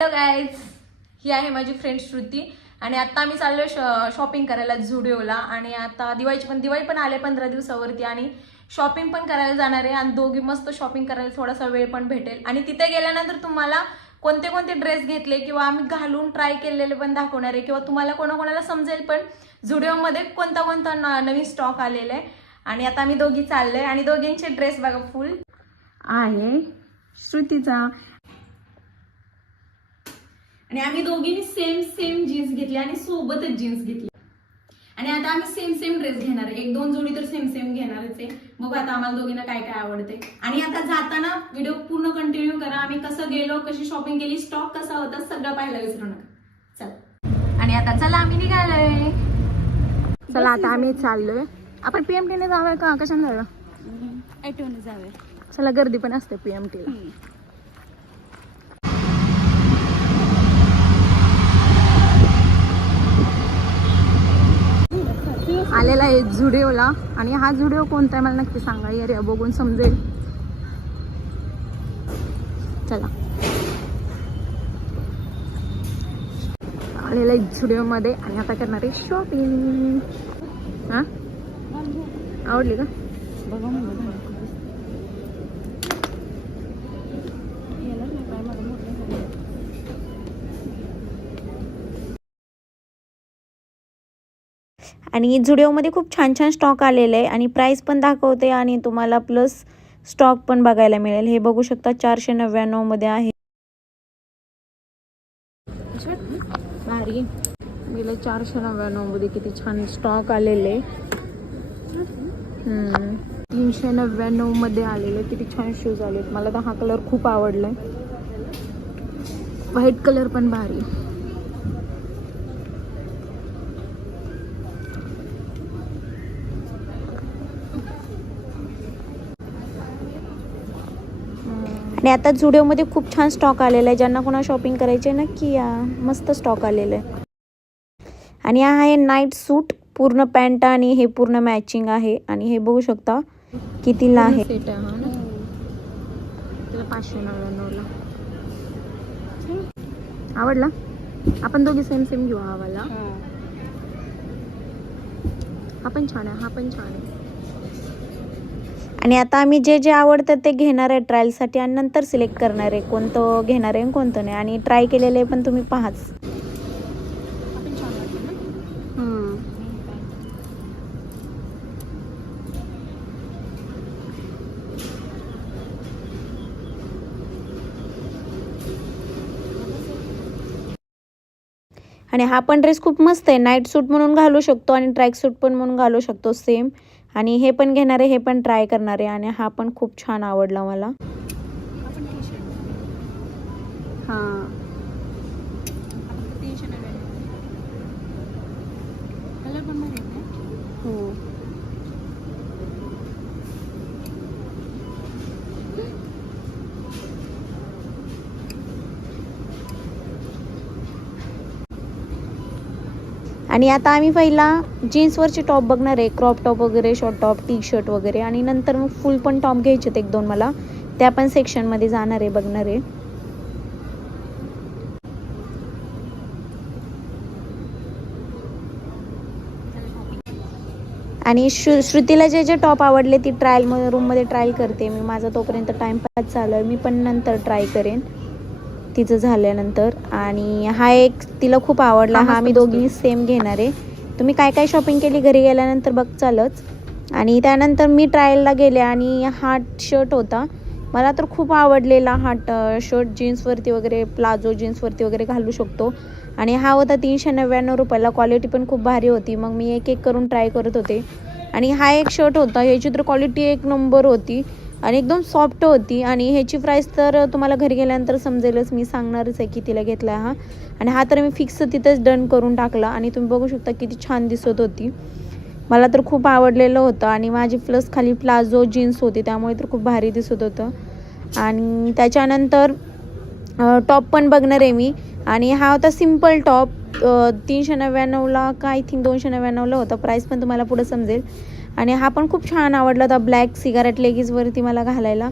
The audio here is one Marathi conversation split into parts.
हॅलो गाईज, ही आहे माझी फ्रेंड श्रुती आणि आता आम्ही चाललो शॉपिंग करायला झुडिओला. आणि आता दिवाळी पण आले 15 दिवसावरती आणि शॉपिंग पण करायला जाणार आहे आणि दोघी मस्त शॉपिंग करायला थोडासा वेळ पण भेटेल. आणि तिथे गेल्यानंतर तुम्हाला कोणते कोणते ड्रेस घेतले किंवा आम्ही घालून ट्राय केलेले पण दाखवणार आहे किंवा तुम्हाला कोणाकोणाला समजेल पण झुडिओमध्ये कोणता कोणता नवीन स्टॉक आलेला आहे. आणि आता आम्ही दोघी चाललोय आणि दोघींचे ड्रेस बघा फुल आहे श्रुतीचा. आणि आम्ही दोघींनी सेम जीन्स घेतली आणि सोबतच जीन्स घेतली. आणि आता आम्ही सेम ड्रेस घेणार आहे. एक दोन जोडी तर सेम घेणारच आहे. बघू आता आम्हाला दोघींना काय काय आवडते. आणि आता जाताना व्हिडिओ पूर्ण कंटिन्यू करा. आम्ही कसं गेलो, कशी शॉपिंग केली, स्टॉक कसा होता, सगळं पाहायला विसरू नका. चल. आणि आता चला आम्ही निघालोय. चला आता आम्ही चाललोय. आपण PMT ने जाऊया का कशाने जाऊया? ऑटोने जाऊया. चला, गर्दी पण असते PMT ला. आलेला आहे झुडिओला. आणि हा झुडिओ कोणता आहे मला नक्की सांगा, एरिया बघून समजेल. चला, आलेला आहे झुडिओ मध्ये आणि आता करणार आहे शॉपिंग. हा, आवडली का? बघा आणि झुडिओमध्ये खूप छान छान स्टॉक आलेले आहे आणि प्राइस पण दाखवते आणि तुम्हाला प्लस स्टॉक पण बघायला मिळेल. हे बघू शकता 499 मध्ये आहे. भारी गेले 499 मध्ये किती छान स्टॉक आलेले. 399 मध्ये आलेले किती छान शूज आलेत. मला तर हा कलर खूप आवडलाय. व्हाईट कलर पण भारी. आणि आता झुडिओमध्ये खूप छान स्टॉक आलेला आहे. ज्यांना कोणा शॉपिंग करायचे नक्की या. मस्त स्टॉक आलेला आहे. आणि हा आहे नाईट सूट, पूर्ण पॅन्ट आणि हे पूर्ण मॅचिंग आहे. आणि हे बघू शकता कितीला आहे. सेट आहे हा ना. त्याला 599 ला. आवडला? आपण दोघी सेम घेऊ. हा वाला हा पण छान आहे. हा पण छान आहे. आणि आता आम्ही जे जे आवडतं ते घेणार आहे ट्रायलसाठी आणि नंतर सिलेक्ट करणार आहे कोणतं घेणार आहे कोणतं नाही. आणि ट्राय केलेले पण तुम्ही पाहाच. आणि हा पण ड्रेस खूप मस्त आहे. नाईट सूट म्हणून घालू शकतो आणि ट्रॅक सूट पण म्हणून घालू शकतो सेम. आणि हे पण घेणार आहे, हे पण ट्राय करणार आहे. आणि हा पण खूप छान आवडला मला. कलर पण भारी आहे. हो. आणि आता आम्ही पहिला जीन्सवरचे टॉप बघणार आहे. क्रॉप टॉप वगैरे, शॉर्ट टॉप, टी शर्ट वगैरे. आणि नंतर मग फुल पण टॉप घ्यायचे एक दोन मला. त्या पण सेक्शनमध्ये जाणार आहे, बघणार आहे. आणि श्रुतीला जे जे टॉप आवडले ती रूममध्ये ट्रायल करते मी. माझा तोपर्यंत टाइमपास चालू आहे. मी पण नंतर ट्राय करेन तिचं झाल्यानंतर. आणि हा एक तिला खूप आवडला. हा मी दोघींनी सेम घेणार आहे. तुम्ही काय काय शॉपिंग केली घरी गेल्यानंतर बघ चालच. आणि त्यानंतर मी ट्रायलला गेले आणि हा शर्ट होता. मला तर खूप आवडलेला हा शर्ट. जीन्सवरती वगैरे, प्लाझो जीन्सवरती वगैरे घालू शकतो. आणि हा होता 399 रुपयाला. क्वालिटी पण खूप भारी होती. मग मी एक एक करून ट्राय करत होते. आणि हा एक शर्ट होता. ह्याची तर क्वालिटी एक नंबर होती आणि एकदम सॉफ्ट होती. आणि ह्याची प्राईस तर तुम्हाला घरी गेल्यानंतर समजेलच. मी सांगणारच आहे कितीला घेतला हा. आणि हा तर मी फिक्स तिथेच डन करून टाकला. आणि तुम्ही बघू शकता किती छान दिसत होती. मला तर खूप आवडलेलं होतं. आणि माझी प्लस खाली प्लाझो जीन्स होती त्यामुळे तर खूप भारी दिसत होतं. आणि त्याच्यानंतर टॉप पण बघणार आहे मी. आणि हा होता सिम्पल टॉप. 399ला का आय थिंक 299ला होता. प्राईस पण तुम्हाला पुढे समजेल. आणि हा पण खूप छान आवडला होता. ब्लॅक सिगारेट लेगीजवरती मला घालायला.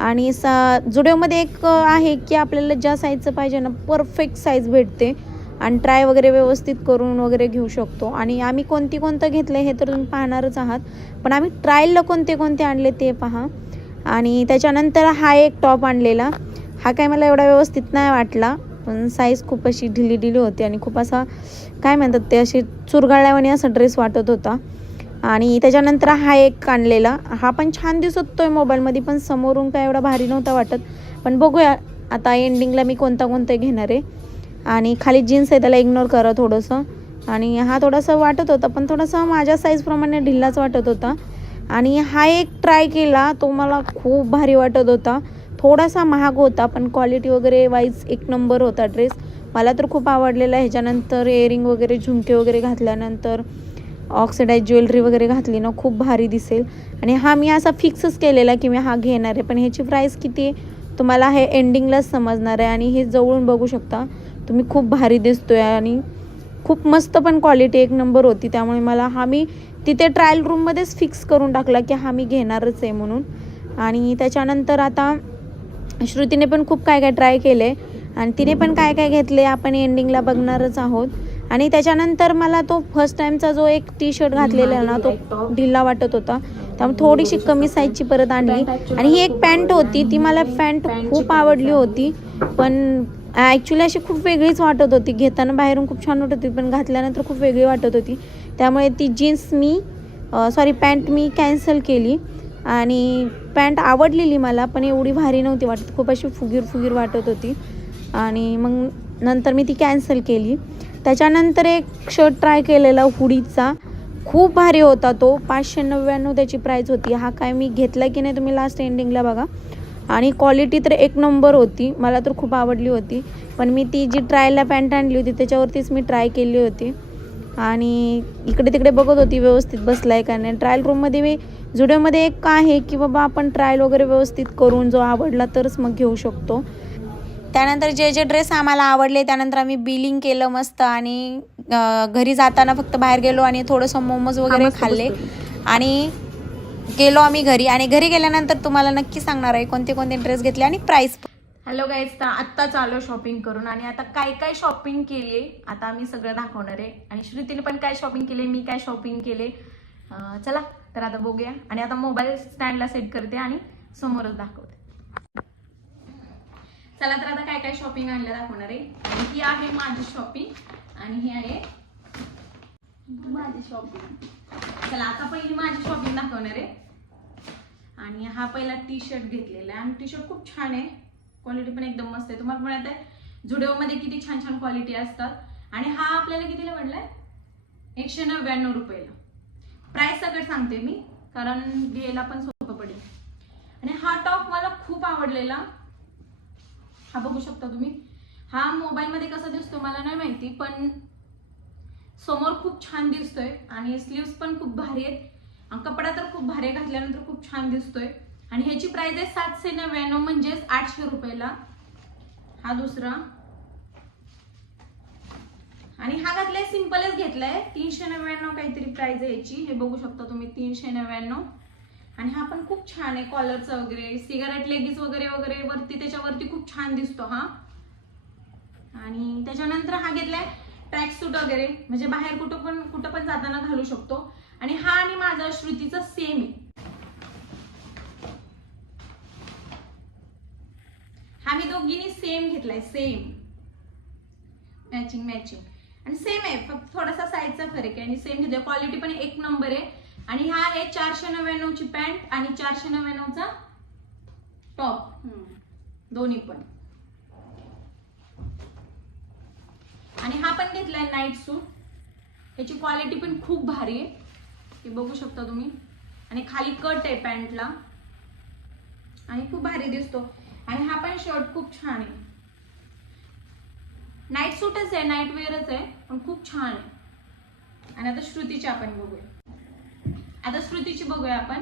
आणि जुडिओमध्ये एक आहे की आपल्याला ज्या साईजचं पाहिजे ना परफेक्ट साईज भेटते आणि ट्राय वगैरे व्यवस्थित करून वगैरे घेऊ शकतो. आणि आम्ही कोणतं घेतलं हे तर तुम्ही पाहणारच आहात, पण आम्ही ट्रायलला कोणते आणले ते पहा. आणि त्याच्यानंतर हा एक टॉप आणलेला, हा काय मला एवढा व्यवस्थित नाही वाटला, पण साईज खूप अशी ढिली होती आणि खूप असा काय म्हणतात ते अशी चुरगाळल्यावानी असा ड्रेस वाटत होता. आणि त्याच्यानंतर हा एक आणलेला, हा पण छान दिसतोय मोबाईलमध्ये, पण समोरून काय एवढा भारी नव्हता वाटत. पण बघूया आता एंडिंगला मी कोणता घेणार आहे. आणि खाली जीन्स आहे, त्याला इग्नोर करा थोडंसं. आणि हा थोडासा वाटत होता, पण थोडासा माझ्या साईजप्रमाणे ढिल्लाच वाटत होता. आणि हा एक ट्राय केला, तो मला खूप भारी वाटत होता. थोडासा महाग होता, पण क्वालिटी वगैरे वाईज एक नंबर होता ड्रेस. मला तर खूप आवडलेला. ह्याच्यानंतर इयरिंग वगैरे झुमके वगैरे घातल्यानंतर ऑक्सिडाईज ज्वेलरी वगैरे घातली ना खूप भारी दिसेल. आणि हा मी असा फिक्सच केलेला की मी हा घेणार आहे, पण ह्याची प्राईस किती आहे तुम्हाला हे एंडिंगलाच समजणार आहे. आणि हे जवळून बघू शकता तुम्ही, खूप भारी दिसतोय आणि खूप मस्त पण क्वालिटी एक नंबर होती. त्यामुळे मला हा मी तिथे ट्रायल रूममध्येच फिक्स करून टाकला की हा मी घेणारच आहे म्हणून. आणि त्याच्यानंतर आता श्रुतीने पण खूप काय ट्राय केले आणि तिने पण काय घेतले आपण एंडिंगला बघणारच आहोत. आणि त्याच्यानंतर मला तो फर्स्ट टाईमचा जो एक टी शर्ट घातलेला ना तो ढिल्ला वाटत होता, त्यामुळे थोडीशी कमी साईजची परत आणली. आणि ही एक पॅन्ट होती, ती मला पॅन्ट खूप आवडली होती, पण ॲक्च्युली अशी खूप वेगळीच वाटत होती. घेताना बाहेरून खूप छान वाटत होती, पण घातल्यानंतर खूप वेगळी वाटत होती. त्यामुळे ती पॅन्ट मी कॅन्सल केली. आणि पॅन्ट आवडलेली मला, पण एवढी भारी नव्हती वाटत, खूप अशी फुगीर वाटत होती. आणि मग नंतर मी ती कॅन्सल केली. त्याच्यानंतर एक शर्ट ट्राय केलेला हुडीचा, खूप भारी होता तो. 599 त्याची प्राईस होती. हा काय मी घेतला की नाही तुम्ही लास्ट एंडिंगला बघा. आणि क्वालिटी तर एक नंबर होती, मला तर खूप आवडली होती. पण मी ती जी ट्रायलला पॅन्ट आणली होती त्याच्यावरतीच मी ट्राय केली होती. आणि इकडे तिकडे बघत होती व्यवस्थित बसला आहे का नाही. ट्रायल रूममध्ये मी जुडिओमध्ये एक आहे की बाबा आपण ट्रायल वगैरे व्यवस्थित करून जो आवडला तरच मग घेऊ शकतो. त्यानंतर जे ड्रेस आम्हाला आवडले त्यानंतर आम्ही बिलिंग केलं मस्त. आणि घरी जाताना फक्त बाहेर गेलो आणि थोडंसं मोमोज वगैरे खाल्ले आणि गेलो आम्ही घरी. आणि घरी गेल्यानंतर तुम्हाला नक्की सांगणार आहे कोणते ड्रेस घेतले आणि प्राईस. हॅलो गाईज, तर आत्ता चालू शॉपिंग करून आणि आता काय शॉपिंग केली आता आम्ही सगळं दाखवणार आहे. आणि श्रुतीने पण काय शॉपिंग केले, मी काय शॉपिंग केले, चला तर आता बघूया. आणि आता मोबाईल स्टँडला सेट करते आणि समोरच दाखवते. चला तर आता काय शॉपिंग आणलं दाखवणार आहे. आणि ही आहे माझी शॉपिंग आणि ही आहे माझी शॉपिंग. चला आता पहिली माझी शॉपिंग दाखवणार आहे. आणि हा पहिला टी शर्ट घेतलेला आहे आणि टी शर्ट खूप छान आहे, क्वालिटी पण एकदम मस्त आहे. तुम्हाला माहित आहे जुडिओमध्ये किती छान क्वालिटी असतात. आणि हा आपल्याला कितीला पडलाय, 199 रुपयाला. प्राइस सगळं सांगते मी कारण घ्यायला पण सोपं पडेल. आणि हा टॉप मला खूप आवडलेला, हा बघू शकता तुम्ही. हा मोबाईल मध्ये कसा दिसतो मला नाही माहिती, पण समोर खूप छान दिसतोय. आणि स्लीव्स पण खूप भारी आहेत, कपडा तर खूप भारी घातल्यानंतर खूप छान दिसतोय. आणि ह्याची प्राइस आहे 799 म्हणजेच 800 रुपयाला. हा दुसरा. आणि हा घातलाय सिंपलच घेतलाय, 399 काहीतरी प्राइस आहे ह्याची, हे बघू शकता तुम्ही 399. आणि हा पण खूप छान आहे, कॉलरचा वगैरे सिगारेट लेगीज वगैरे वरती त्याच्यावरती खूप छान दिसतो हा. आणि त्याच्यानंतर हा घेतलाय ट्रॅक सूट वगैरे, म्हणजे बाहेर कुठं पण जाताना घालू शकतो. आणि हा आणि माझा श्रुतीचा सेम आहे. हा मी दोघींनी सेम घेतलाय, सेम मॅचिंग आणि सेम आहे, फक्त थोडासा साईजचा फरक आहे. आणि सेम घेतलाय, क्वालिटी पण एक नंबर आहे. आणि हा आहे 499 ची पॅन्ट आणि 499 चा टॉप, दोन्ही पण. आणि हा पण घेतलाय नाईट सूट, याची क्वालिटी पण खूप भारी आहे, हे बघू शकता तुम्ही. आणि खाली कट आहे पॅन्टला आणि खूप भारी दिसतो. आणि हा पण शर्ट खूप छान आहे, नाईट सूटच आहे, नाईट वेअरच आहे, पण खूप छान आहे. आणि आता श्रुतीची आपण बघूया, आपण.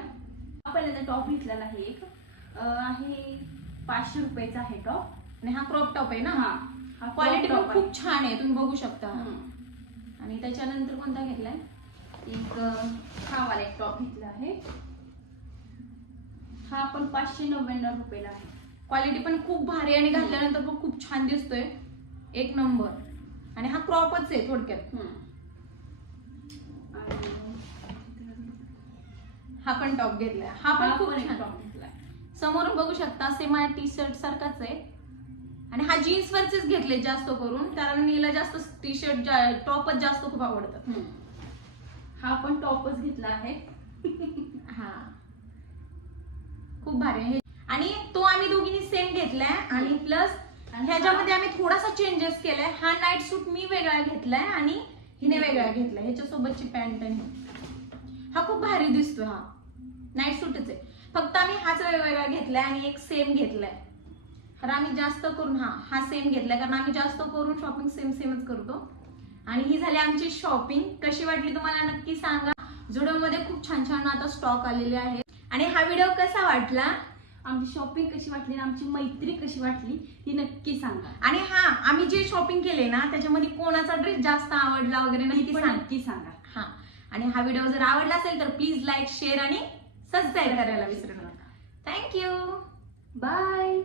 पहिल्यांदा टॉप घेतलेला आहे, एक आहे 500 रुपयाचा आहे टॉप. आणि हा क्रॉप टॉप आहे ना, हा क्वालिटी पण खूप छान आहे, तुम्ही बघू शकता. आणि त्याच्यानंतर कोणता घेतलाय, एक हा वाला एक टॉप घेतला आहे. हा पण 599 रुपयाला आहे. क्वालिटी पण खूप भारी आणि घातल्यानंतर पण खूप छान दिसतोय, एक नंबर. आणि हा क्रॉपच आहे थोडक्यात. हा पण टॉप घेतलाय, हा पण खूप छान टॉप घेतलाय. समोरून बघू शकता सेम टी शर्ट सारखाच आहे. आणि हा जीन्स वरचेच घेतले जास्त करून, कारण नीला जास्त टी शर्ट टॉपच जास्त खूप आवडतात. हा पण टॉपच घेतला आहे. हा खूप भारी आहे. आणि तो आम्ही दोघींनी सेम घेतलाय. आणि प्लस ह्याच्यामध्ये आम्ही थोडासा चेंजेस केलाय. हा नाईट सूट मी वेगळा घेतलाय आणि हिने वेगळा घेतलाय. ह्याच्यासोबतची पॅन्ट आणि हा खूप भारी दिसतोय. हा नाईट सूटच आहे, फक्त आम्ही हाच वेगवेगळा घेतलाय आणि एक सेम घेतलाय. तर आम्ही जास्त करून हा सेम घेतलाय, कारण आम्ही जास्त करून शॉपिंग सेमच करतो. आणि ही झाली आमची शॉपिंग. कशी वाटली तुम्हाला नक्की सांगा. जुडिओमध्ये खूप छान छान आता स्टॉक आलेले आहे. आणि हा व्हिडिओ कसा वाटला, आमची शॉपिंग कशी वाटली आणि आमची मैत्री कशी वाटली ती नक्की सांगा. आणि आम्ही जे शॉपिंग केले ना त्याच्यामध्ये कोणाचा ड्रेस जास्त आवडला वगैरे नक्की सांगा. हा. आणि हा व्हिडिओ जर आवडला असेल तर प्लीज लाईक, शेअर आणि सबस्क्राईब करायला विसरू नका. Thank you, bye.